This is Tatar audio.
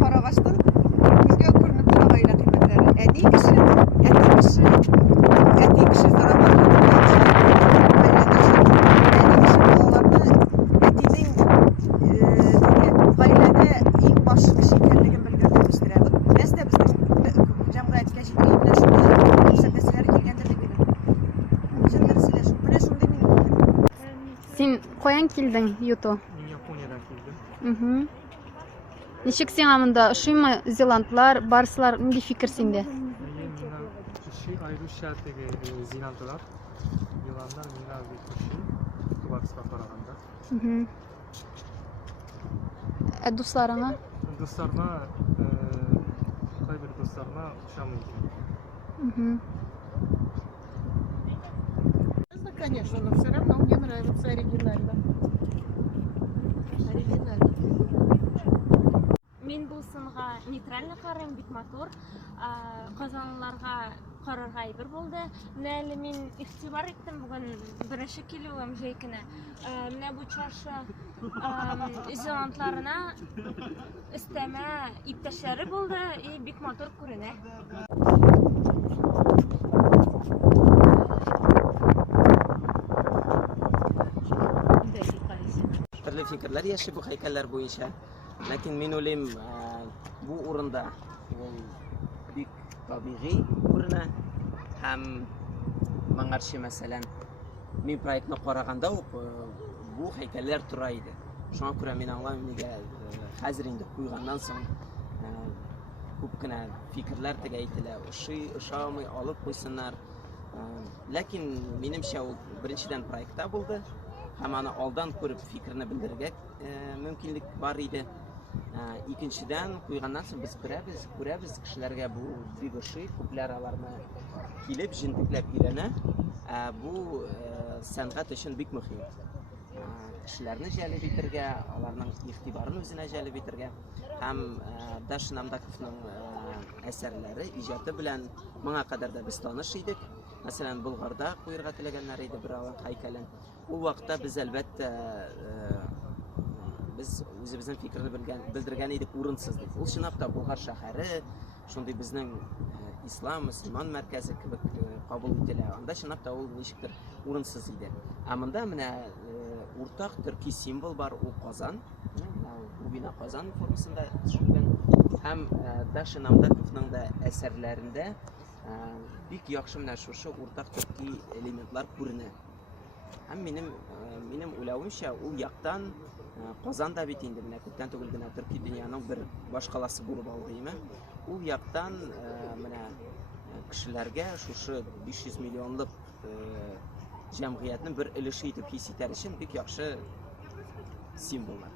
карагаштан безгә күренеп тора гаилә кыйммәтләре. Әти кеше зарабат гаиләдә иң башы кеше икәнлеген белгәндер үстерә. Без дә безнең җәмгыятькә җитәрлек шундый күрсәтәселәр килгәндер дип уйлыйм. Шундый сөйләш. Менә шундый минем. Син каян килдең, Юто? Мин Япониядән килдем. Ничек сиңа монда ошыймы зеландлар, барсылар, нинди фикер синдә? Мина киши айрыша теге зеландылар. Зеландlar миңа бик киши. Барыска караганда. Дусларыңа? Дусларга кайбер дусларга ошамый. Конечно, но все равно мне нравится оригинально. Мен бұл сынға нейтрально қараймын, бик матур. Қазанлыларға қарарға әйбір болды. Менә әле мен игътибар иттем бүген беренче килүем җәйкенә. Менә бу чаршы зеландларына өстәмә иптәшләре булды, и бик матур күренә. Төрле фикерләр яши бу һәйкәлләр буенча. Ләкин мин уйлыйм, бу урында ул бик табигый күренә һәм моңарчы мәсәлән мин проектны караганда ук бу һәйкәлләр тора иде. Шуңа күрә мин аңлыйм нигә хәзер инде куйганнан соң күп кенә фикерләр тегә әйтелә. Ошамый алып куйсыннар. Ләкин минемчә ул беренчедән проектта булды. Һәм аны алдан күреп фикерне белдерергә мөмкинлек бар иде. Икенчедән куйганнан соң без күрәбез кешеләргә бу бик ошый, күпләр аларны килеп җентекләп өйрәнә. Бу сәнгать өчен бик мөһим. Кешеләрне җәлеп итәргә, аларның игътибарын үзенә җәлеп итәргә һәм Дашин Амдаковның әсәрләре, иҗаты белән моңа кадәр да без таныш идек. Мәсәлән, Болгарда куярга теләгәннәр иде бер алан һәйкәлен. Ул вакытта без әлбәттә biz үзебезнең фикерне белдергән идек урынсыз дип. Ул чынлап та Болгар шәһәре, шундый безнең ислам, мөселман мәркәзе кебек кабул ителә. Анда чынлап та ул ничектер урынсыз иде. Ә монда менә уртак төрки символ бар, ул Казан. Бу бина Казан формасында төшелгән. Һәм Дашин Амдаковның да әсәрләрендә бик яхшы менә шушы уртак төрки элементлар күренә. Һәм минем уйлавымча ул яктан Казан да бит инде менә күптән түгел генә төрки дөньяның бер башкаласы булып алды, име? Ул яктан менә кешеләргә шушы 500 миллионлык җәмгыятьнең бер өлеше итеп хис итәр өчен бик яхшы символлар.